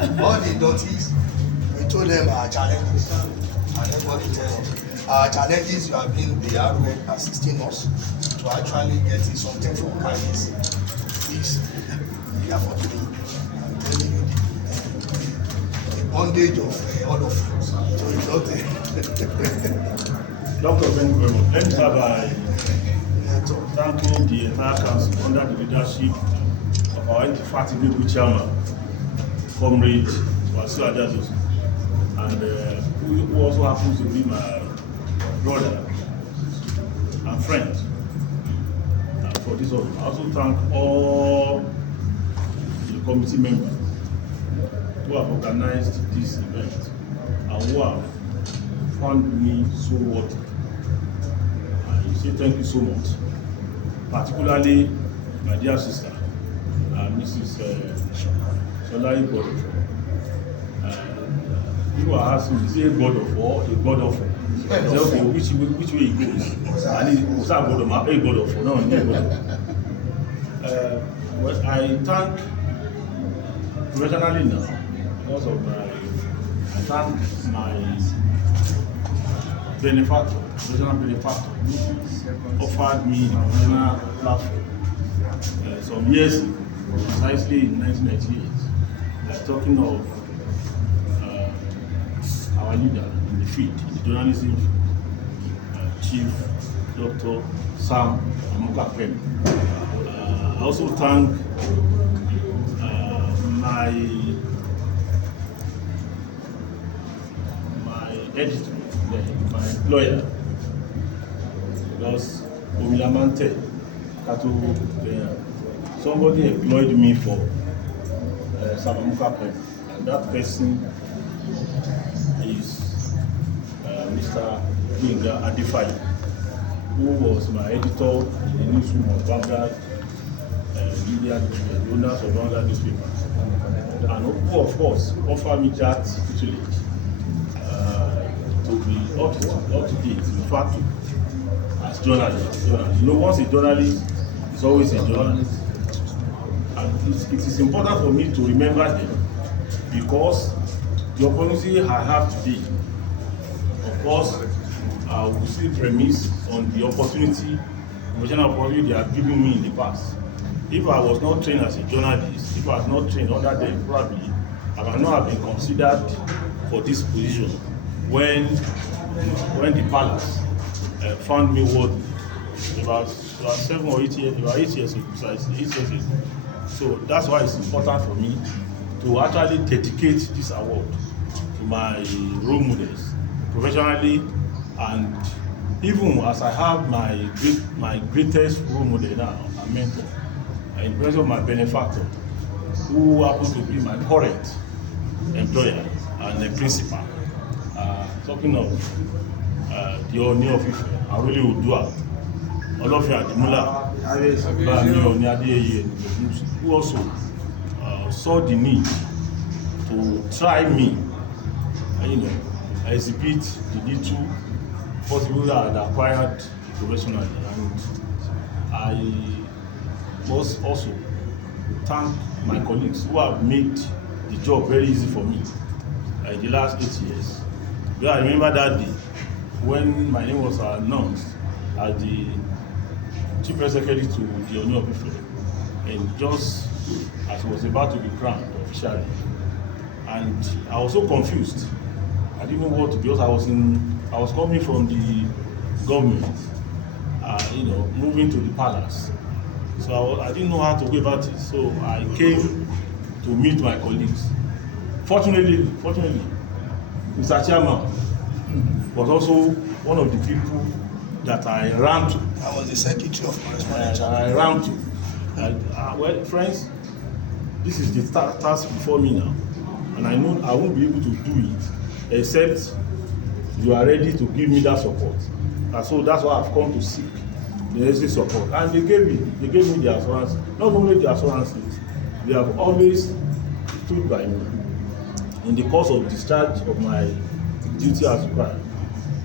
All the inductees, we told them our challenges, and everybody tells us our challenges you have been the hard work assisting us to actually get something from kindness. Is we are fortunate. I'm telling you the bondage of all of you. So it's not Dr. thank you very much. Let me start by thanking the entire council under the leadership of our indefatigable chairman, Comrade Wasiu Ajados, and who also happens to be my brother and friend. And for this, I also thank all the committee members who have organized this event and who have found me so worthy. I say thank you so much, particularly my dear sister, Mrs. Solai Godofo. People are asking, is it a Godofo? A Godofo? I say, okay, which way it goes? And it was a Godofo, no, a Godofo. Well, I thank professionally now, because of I thank my benefactor, professional benefactor, who offered me a professional platform some years ago, precisely in 1998. Talking of our leader in the field, in the journalism field, Chief Dr. Sam Amuka-Pem. I also thank my editor, my employer, because Omilamante somebody employed me for Sabamuka, and that person is Mr. Binga Adifai, who was my editor in the newsroom of Vanguard, media, the owners of Vanguard newspapers, and who of course offered me that tutelage to be up to date, in fact, as journalist. You know, once a journalist is always a journalist. And it is important for me to remember them, because the opportunity I have today, of course, I will still premise on the opportunity, professional opportunity they have given me in the past. If I was not trained as a journalist, if I was not trained under them, probably I might not have been considered for this position when the palace found me worthy about 7 or 8 years, about 8 years ago, precisely 8 years ago. So that's why it's important for me to actually dedicate this award to my role models, professionally, and even as I have my greatest role model now, a mentor, in presence of my benefactor, who happens to be my current employer and the principal. Talking of the Ooni of Ife, Awele Odua, Olafare Adimula, Ooni Adeyeye, who also saw the need to try me, exhibit the little possible that I acquired professionally. And I must also thank my colleagues who have made the job very easy for me in the last 8 years. Yeah, I remember that day when my name was announced as the Chief Press Secretary to the Ooni of Ife, and just as I was about to be crowned officially, and I was so confused. I didn't know what to do, because I was coming from the government, moving to the palace. So I didn't know how to go about it. So I came to meet my colleagues. Fortunately, Mr. Chairman was also one of the people that I ran to. I was the secretary of correspondence. I ran to. Well, friends, this is the task before me now, and I know I won't be able to do it except you are ready to give me that support. And so that's why I've come to seek the necessary support. And they gave me the assurance. Not only the assurances, they have always stood by me in the course of discharge of my duty as required.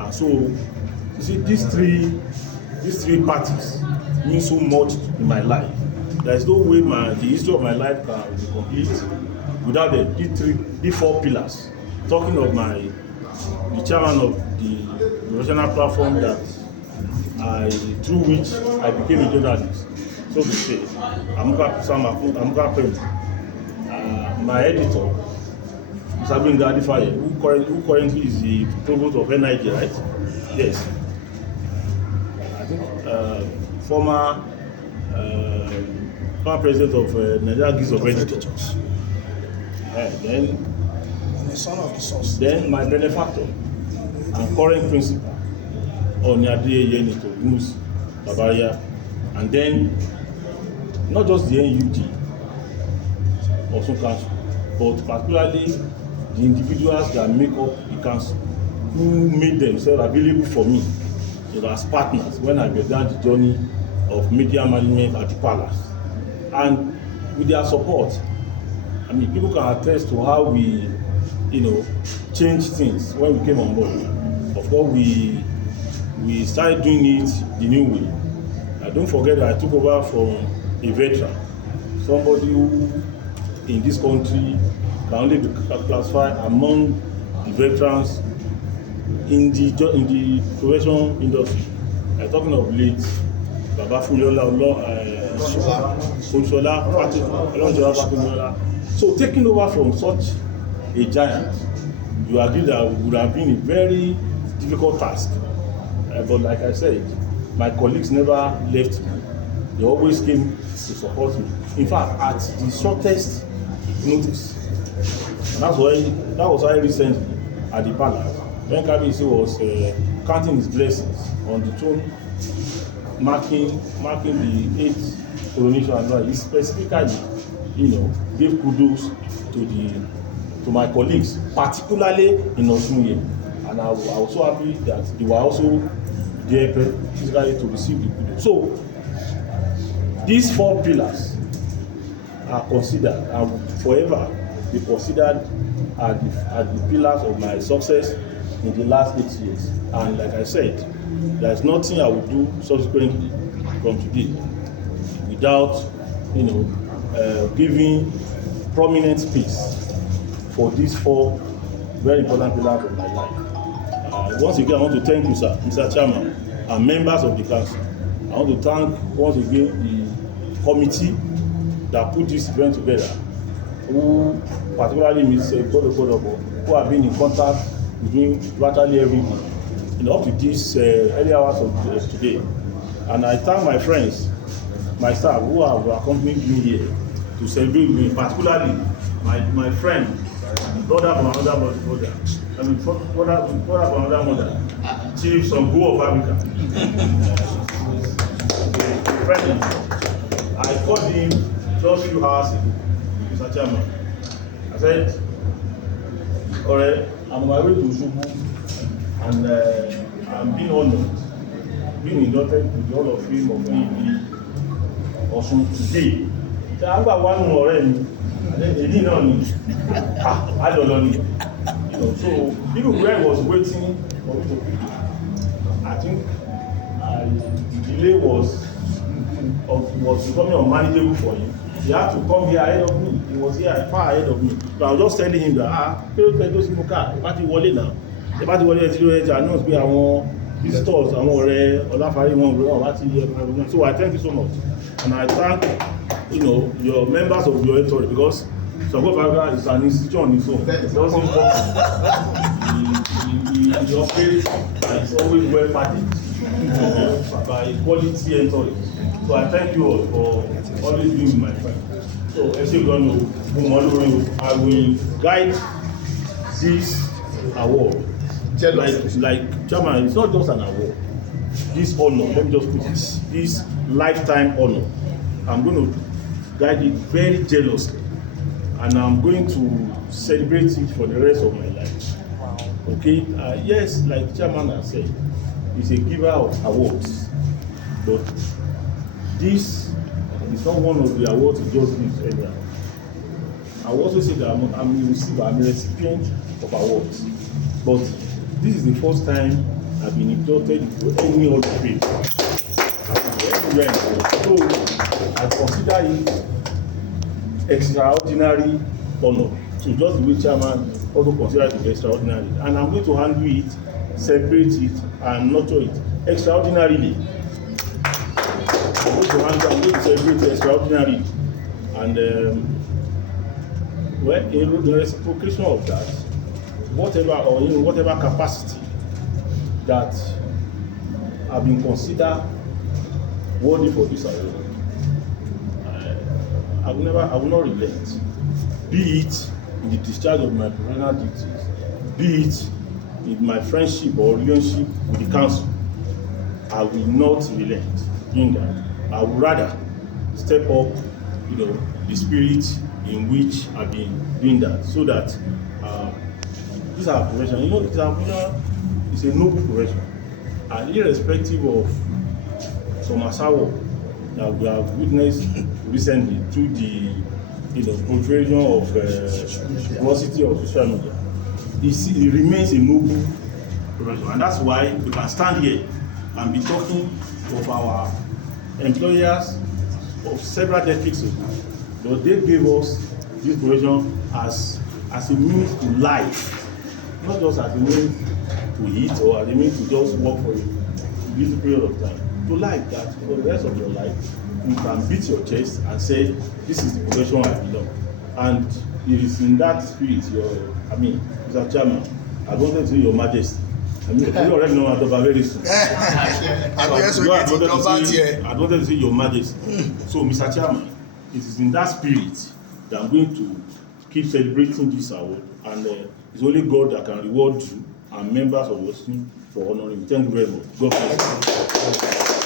And so, you see, these three parties mean so much in my life. There is no way the history of my life can be complete without the 4 pillars. Talking of the chairman of the professional platform through which I became a journalist, so to say, Amuka Pem, my editor, Mr. Ife'S, who currently is the provost of NIG, right? Yes. I think former president of Nigeria Guild of Editors. Then and the son of the source. Then my benefactor and current principal, Ooni Yenito Mus Babaria, and then not just the NUG, also council, but particularly the individuals that make up the council, who made themselves available for me, as partners when I began the journey of media management at the palace. And with their support, I mean, people can attest to how we, changed things when we came on board. Of course, we started doing it the new way. Don't forget that I took over from a veteran, somebody who in this country can only be classified among the veterans in the professional industry. I'm talking of late Baba Fuliola, So taking over from such a giant, you agree that would have been a very difficult task. But like I said, my colleagues never left me. They always came to support me. In fact, at the shortest notice. And that was why recently at the palace, when Kabiyesi was counting his blessings on the throne, marking the 8th coronation anniversary, he specifically, gave kudos to my colleagues, particularly in Otunba. And I was so happy that they were also there physically to receive the kudos. So these 4 pillars are considered and will forever be considered as the pillars of my success in the last 8 years. And like I said, there is nothing I will do subsequently from today without, giving prominent space for these 4 very important pillars of my life. Once again, I want to thank you, sir, Mr. Chairman, and members of the council. I want to thank once again the committee that put this event together, who particularly Mr. Bodo, who have been in contact with me virtually every day, up to this early hours of today. And I thank my friends, my staff, who have accompanied me here to celebrate with me, particularly my friend, brother from another brother. I mean, brother from another mother, Chief Sambu of Africa. Friend, I called him just a few hours ago, Mr. Chairman. I said, alright, I'm on my way to Shubu, and I'm being honored, being inducted to the Hall of Fame of Osun today. So I'm going one more already, and then they didn't know me. I don't know me. So people was waiting for me to pick it. I think the delay was becoming unmanageable for him. He had to come here ahead of me. He was here far ahead of me. So I was just telling him that visitors, Olafare, so I thank you so much. And I thank your members of your editorial, because Sango is an institution on its own. It doesn't work. He operates and it's always well packaged by quality editorial. So I thank you all for always being with my friend. So I will guide this award. Like Chairman, it's not just an award. This honor, let me just put this lifetime honor. I'm going to guide it very jealously, and I'm going to celebrate it for the rest of my life. Okay? Yes, like Chairman has said, he's a giver of awards, but this is not one of the awards he just gives anyhow. I will also say that I'm a recipient of awards, but this is the first time I've been inducted into any Hall of Fame. So I consider it extraordinary honor. So just the way chairman also consider it extraordinary, and I'm going to handle it, celebrate it, and nurture it extraordinarily. I'm going to celebrate it extraordinarily, and well, in reciprocation of that, whatever or in whatever capacity that have been considered worthy for this award, I will not relent. Be it in the discharge of my professional duties, be it in my friendship or relationship with the council, I will not relent in that. I would rather step up, the spirit in which I've been doing that, so that this is our profession. It's a noble profession, and irrespective of some asawo that we have witnessed recently through the proliferation of velocity of social media, it remains a noble profession, and that's why we can stand here and be talking of our employers of several decades ago, but they gave us this profession as a means to life, not just as a means to eat or as a means to just work for a little period of time. To like that for the rest of your life, you can beat your chest and say, this is the profession I belong. And it is in that spirit, Mr. Chairman, I wanted to say Your Majesty. You already know Adoba very soon. I wanted to say Your Majesty. So, Mr. Chairman, it is in that spirit that I'm going to keep celebrating this award, and it's only God that can reward you and members of your team for honoring. Thank you very much. God bless you.